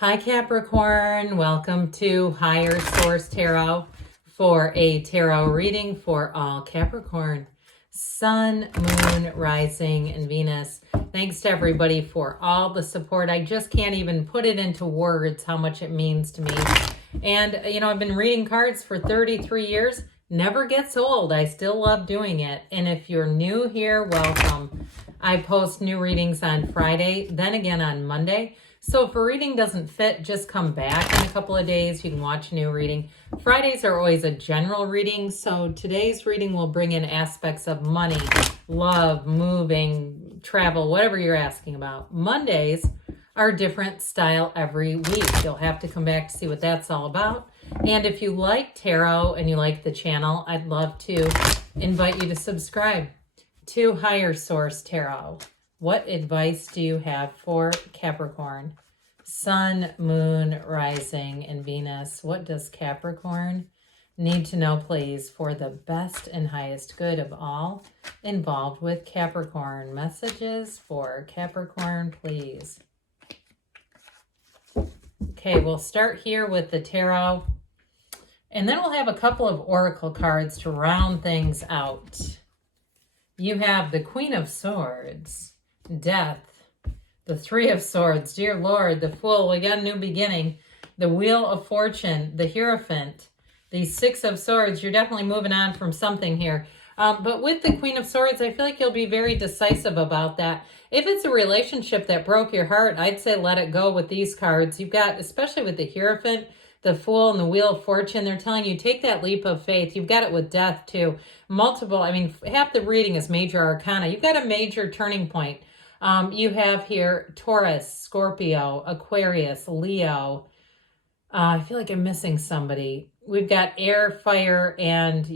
Hi Capricorn, welcome to Higher Source Tarot for a tarot reading for all Capricorn, Sun, Moon, Rising, and Venus. Thanks to everybody for all the support. I just can't even put it into words how much it means to me. And, I've been reading cards for 33 years. Never gets old. I still love doing it. And if you're new here, welcome. I post new readings on Friday, then again on Monday. So if a reading doesn't fit, just come back in a couple of days. You can watch a new reading. Fridays are always a general reading. So today's reading will bring in aspects of money, love, moving, travel, whatever you're asking about. Mondays are different style every week. You'll have to come back to see what that's all about. And if you like tarot and you like the channel, I'd love to invite you to subscribe to Higher Source Tarot. What advice do you have for Capricorn? Sun, Moon, Rising, and Venus. What does Capricorn need to know, please, for the best and highest good of all involved with Capricorn? Messages for Capricorn, please. Okay, we'll start here with the tarot. And then we'll have a couple of oracle cards to round things out. You have the Queen of Swords, Death, the Three of Swords, dear Lord, the Fool, we got a new beginning, the Wheel of Fortune, the Hierophant, the Six of Swords. You're definitely moving on from something here. But with the Queen of Swords, I feel like you'll be very decisive about that. If it's a relationship that broke your heart, I'd say let it go with these cards. You've got, especially with the Hierophant, the Fool, and the Wheel of Fortune, they're telling you take that leap of faith. You've got it with Death too. Half the reading is major arcana. You've got a major turning point. You have here Taurus, Scorpio, Aquarius, Leo. I feel like I'm missing somebody. We've got air, fire, and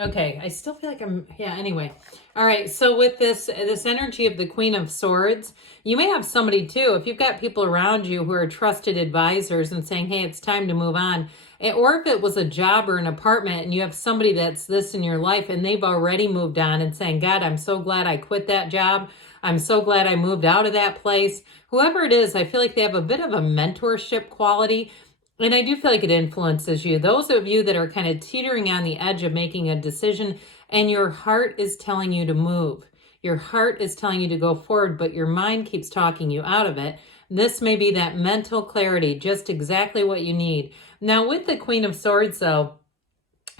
okay. I still feel like anyway. All right, so with this energy of the Queen of Swords, you may have somebody too, if you've got people around you who are trusted advisors and saying, hey, it's time to move on. Or if it was a job or an apartment and you have somebody that's this in your life and they've already moved on and saying, God, I'm so glad I quit that job. I'm so glad I moved out of that place. Whoever it is, I feel like they have a bit of a mentorship quality. And I do feel like it influences you. Those of you that are kind of teetering on the edge of making a decision and your heart is telling you to move. Your heart is telling you to go forward, but your mind keeps talking you out of it. This may be that mental clarity, just exactly what you need. Now with the Queen of Swords though,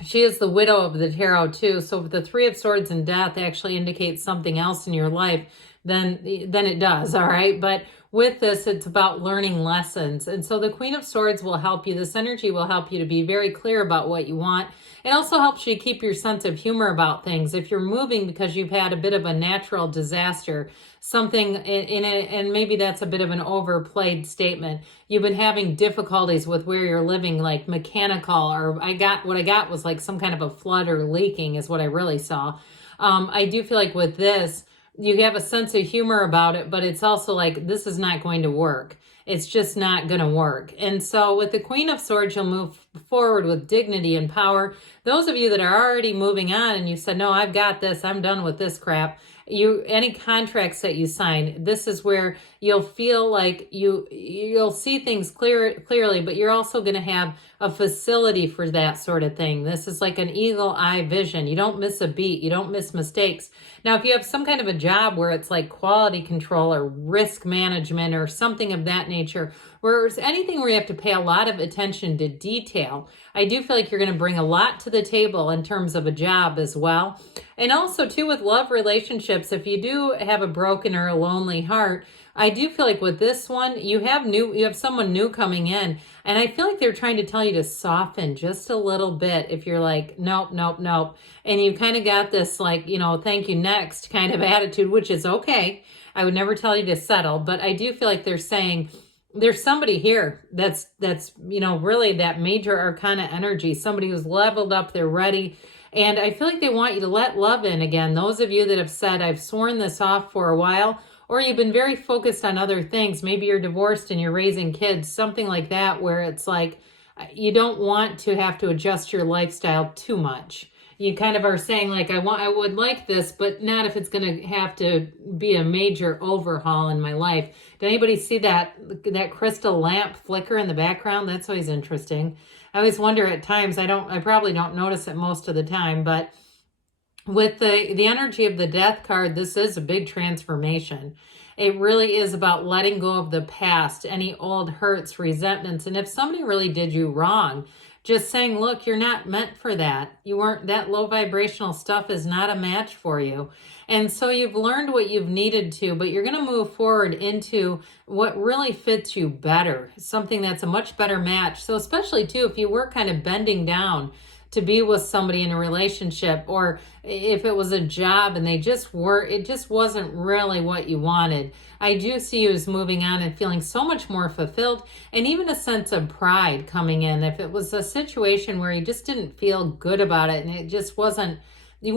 she is the widow of the tarot too. So if the Three of Swords and Death actually indicates something else in your life, then it does, all right? But with this, it's about learning lessons. And so the Queen of Swords will help you. This energy will help you to be very clear about what you want. It also helps you keep your sense of humor about things. If you're moving because you've had a bit of a natural disaster, something in it, and maybe that's a bit of an overplayed statement. You've been having difficulties with where you're living, like mechanical, or what I got was like some kind of a flood or leaking is what I really saw. I do feel like with this, you have a sense of humor about it, but it's also like, this is not going to work. It's just not going to work. And so with the Queen of Swords, you'll move forward with dignity and power. Those of you that are already moving on and you said, no, I've got this, I'm done with this crap. Any contracts that you sign, this is where you'll feel like you'll see things clearly, but you're also going to have a facility for that sort of thing. This is like an eagle eye vision. You don't miss a beat. You don't miss mistakes. Now, if you have some kind of a job where it's like quality control or risk management or something of that nature, where it's anything where you have to pay a lot of attention to detail, I do feel like you're going to bring a lot to the table in terms of a job as well. And also too with love relationships, if you do have a broken or a lonely heart, I do feel like with this one, you have someone new coming in, and I feel like they're trying to tell you to soften just a little bit if you're like, nope, nope, nope. And you kind of got this like, thank you next kind of attitude, which is okay. I would never tell you to settle, but I do feel like they're saying, there's somebody here that's really that major arcana energy, somebody who's leveled up, they're ready. And I feel like they want you to let love in again. Those of you that have said, I've sworn this off for a while, or you've been very focused on other things. Maybe you're divorced and you're raising kids, something like that, where it's like, you don't want to have to adjust your lifestyle too much. you kind of are saying like, I would like this, but not if it's going to have to be a major overhaul in my life. Did anybody see that crystal lamp flicker in the background? That's always interesting. I always wonder at times, I probably don't notice it most of the time, but with the energy of the death card, this is a big transformation. It really is about letting go of the past, any old hurts, resentments. And if somebody really did you wrong, just saying, look, you're not meant for that. You weren't, that low vibrational stuff is not a match for you. And so you've learned what you've needed to, but you're going to move forward into what really fits you better, something that's a much better match. So especially too, if you were kind of bending down to be with somebody in a relationship, or if it was a job and it just wasn't really what you wanted. I do see you as moving on and feeling so much more fulfilled, and even a sense of pride coming in. If it was a situation where you just didn't feel good about it and it just wasn't, you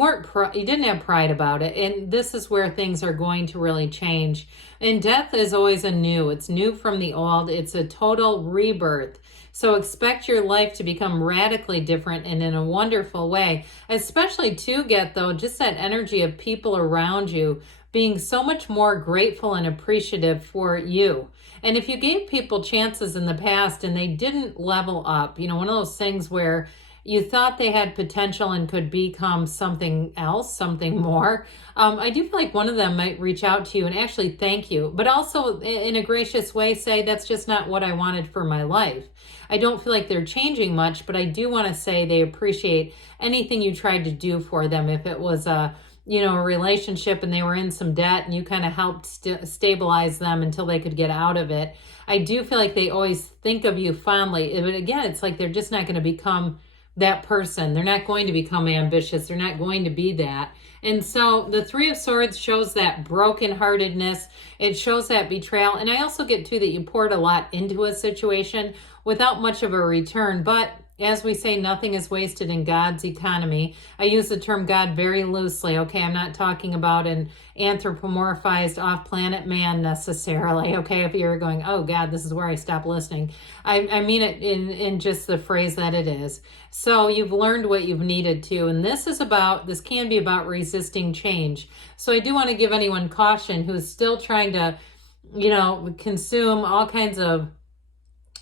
didn't have pride about it. And this is where things are going to really change. And death is always it's new from the old. It's a total rebirth. So expect your life to become radically different and in a wonderful way, especially to get, though, just that energy of people around you being so much more grateful and appreciative for you. And if you gave people chances in the past and they didn't level up, one of those things where you thought they had potential and could become something else, something more, I do feel like one of them might reach out to you and actually thank you, but also in a gracious way say, that's just not what I wanted for my life. I don't feel like they're changing much, but I do want to say they appreciate anything you tried to do for them. If it was a relationship and they were in some debt and you kind of helped stabilize them until they could get out of it. I do feel like they always think of you fondly. But again, it's like they're just not going to become that person. They're not going to become ambitious. They're not going to be that. And so the Three of Swords shows that brokenheartedness. It shows that betrayal. And I also get too that you poured a lot into a situation without much of a return. But as we say, nothing is wasted in God's economy. I use the term God very loosely, okay? I'm not talking about an anthropomorphized off-planet man necessarily, okay? If you're going, oh God, this is where I stop listening. I mean it in just the phrase that it is. So you've learned what you've needed to, and this can be about resisting change. So I do want to give anyone caution who's still trying to, consume all kinds of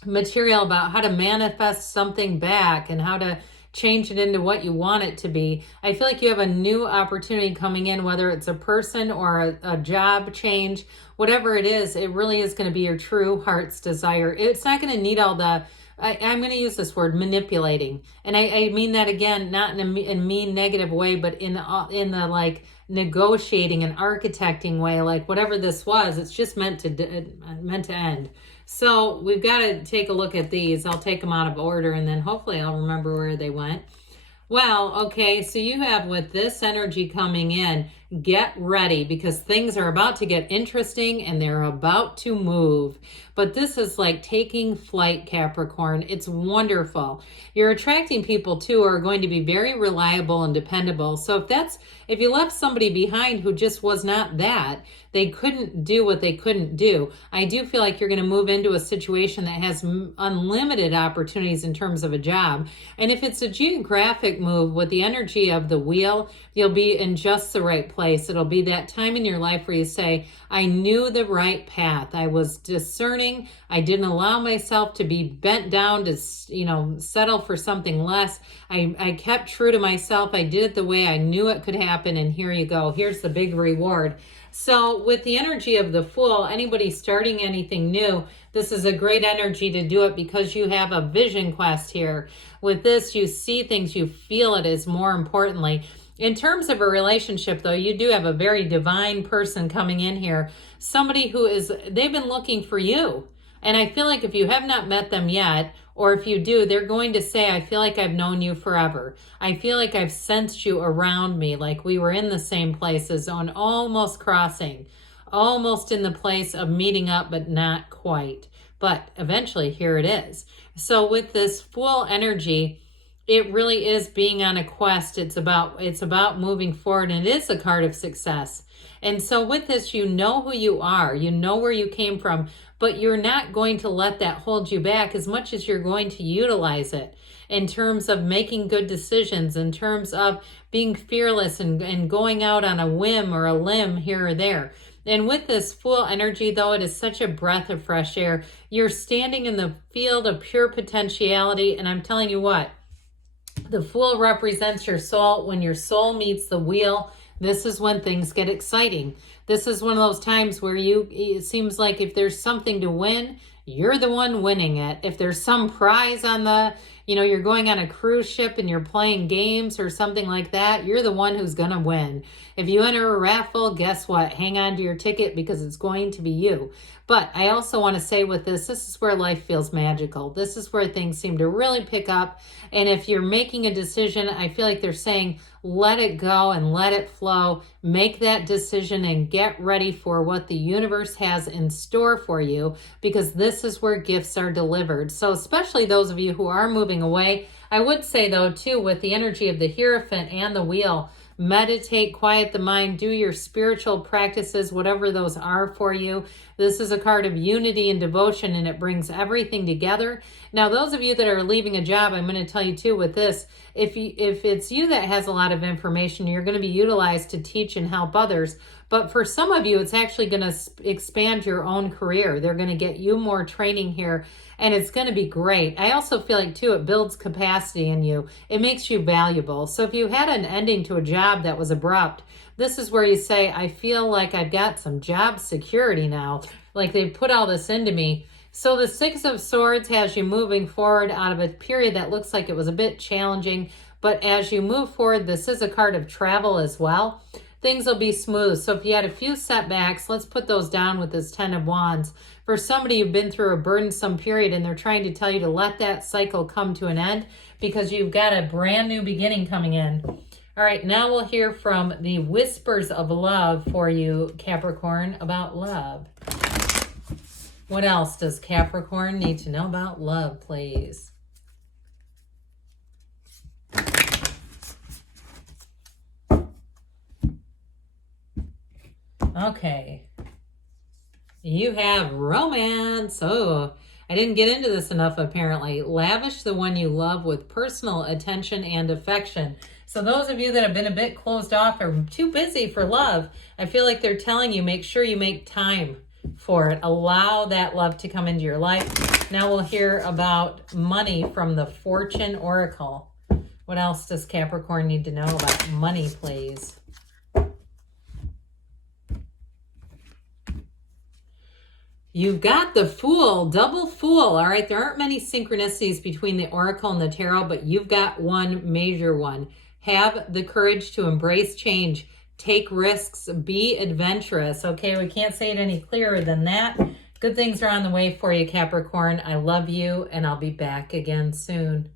material about how to manifest something back and how to change it into what you want it to be. I feel like you have a new opportunity coming in, whether it's a person or a job change, whatever it is, it really is going to be your true heart's desire. It's not going to need all the, I'm going to use this word, manipulating. And I mean that again, not in a mean negative way, but in the like negotiating and architecting way, like whatever this was, it's just meant to end. So we've got to take a look at these. I'll take them out of order and then hopefully I'll remember where they went. Well, okay, so you have with this energy coming in, get ready because things are about to get interesting and they're about to move. But this is like taking flight, Capricorn. It's wonderful. You're attracting people too who are going to be very reliable and dependable. So if you left somebody behind who just was not that, they couldn't do what they couldn't do, I do feel like you're going to move into a situation that has unlimited opportunities in terms of a job. And if it's a geographic move with the energy of the wheel, you'll be in just the right place. It'll be that time in your life where you say, I knew the right path. I was discerning. I didn't allow myself to be bent down to, settle for something less. I kept true to myself. I did it the way I knew it could happen. And here you go. Here's the big reward. So with the energy of the Fool, anybody starting anything new, this is a great energy to do it because you have a vision quest here. With this, you see things, you feel it is more importantly. In terms of a relationship, though, you do have a very divine person coming in here. Somebody they've been looking for you. And I feel like if you have not met them yet, or if you do, they're going to say, I feel like I've known you forever. I feel like I've sensed you around me, like we were in the same places on almost crossing, almost in the place of meeting up, but not quite. But eventually, here it is. So with this Fool energy, it really is being on a quest. It's about moving forward, and it is a card of success. And so with this, you know who you are. You know where you came from, but you're not going to let that hold you back as much as you're going to utilize it in terms of making good decisions, in terms of being fearless and going out on a whim or a limb here or there. And with this Fool energy, though, it is such a breath of fresh air. You're standing in the field of pure potentiality, and I'm telling you what, the Fool represents your soul. When your soul meets the wheel, this is when things get exciting. This is one of those times where it seems like if there's something to win, you're the one winning it. If there's some prize on you're going on a cruise ship and you're playing games or something like that, you're the one who's going to win. If you enter a raffle, guess what? Hang on to your ticket because it's going to be you. But I also want to say with this is where life feels magical. This is where things seem to really pick up. And if you're making a decision, I feel like they're saying, let it go and let it flow. Make that decision and get ready for what the universe has in store for you, because this is where gifts are delivered. So especially those of you who are moving away, I would say though too, with the energy of the Hierophant and the Wheel, meditate, quiet the mind, do your spiritual practices, whatever those are for you. This is a card of unity and devotion, and it brings everything together. Now, those of you that are leaving a job, I'm going to tell you too with this, if it's you that has a lot of information, you're going to be utilized to teach and help others. But for some of you, it's actually going to expand your own career. They're going to get you more training here, and it's going to be great. I also feel like, too, it builds capacity in you. It makes you valuable. So if you had an ending to a job that was abrupt, this is where you say, I feel like I've got some job security now. Like they've put all this into me. So the Six of Swords has you moving forward out of a period that looks like it was a bit challenging. But as you move forward, this is a card of travel as well. Things will be smooth. So if you had a few setbacks, let's put those down with this Ten of Wands. For somebody who've been through a burdensome period and they're trying to tell you to let that cycle come to an end because you've got a brand new beginning coming in. All right, now we'll hear from the Whispers of Love for you, Capricorn, about love. What else does Capricorn need to know about love, please? Okay. You have romance. Oh, I didn't get into this enough apparently. Lavish the one you love with personal attention and affection. So those of you that have been a bit closed off or too busy for love, I feel like they're telling you, make sure you make time for it. Allow that love to come into your life. Now we'll hear about money from the Fortune Oracle. What else does Capricorn need to know about money, please? You've got the Fool, double Fool. All right, there aren't many synchronicities between the Oracle and the Tarot, but you've got one major one. Have the courage to embrace change. Take risks. Be adventurous. Okay, we can't say it any clearer than that. Good things are on the way for you, Capricorn. I love you, and I'll be back again soon.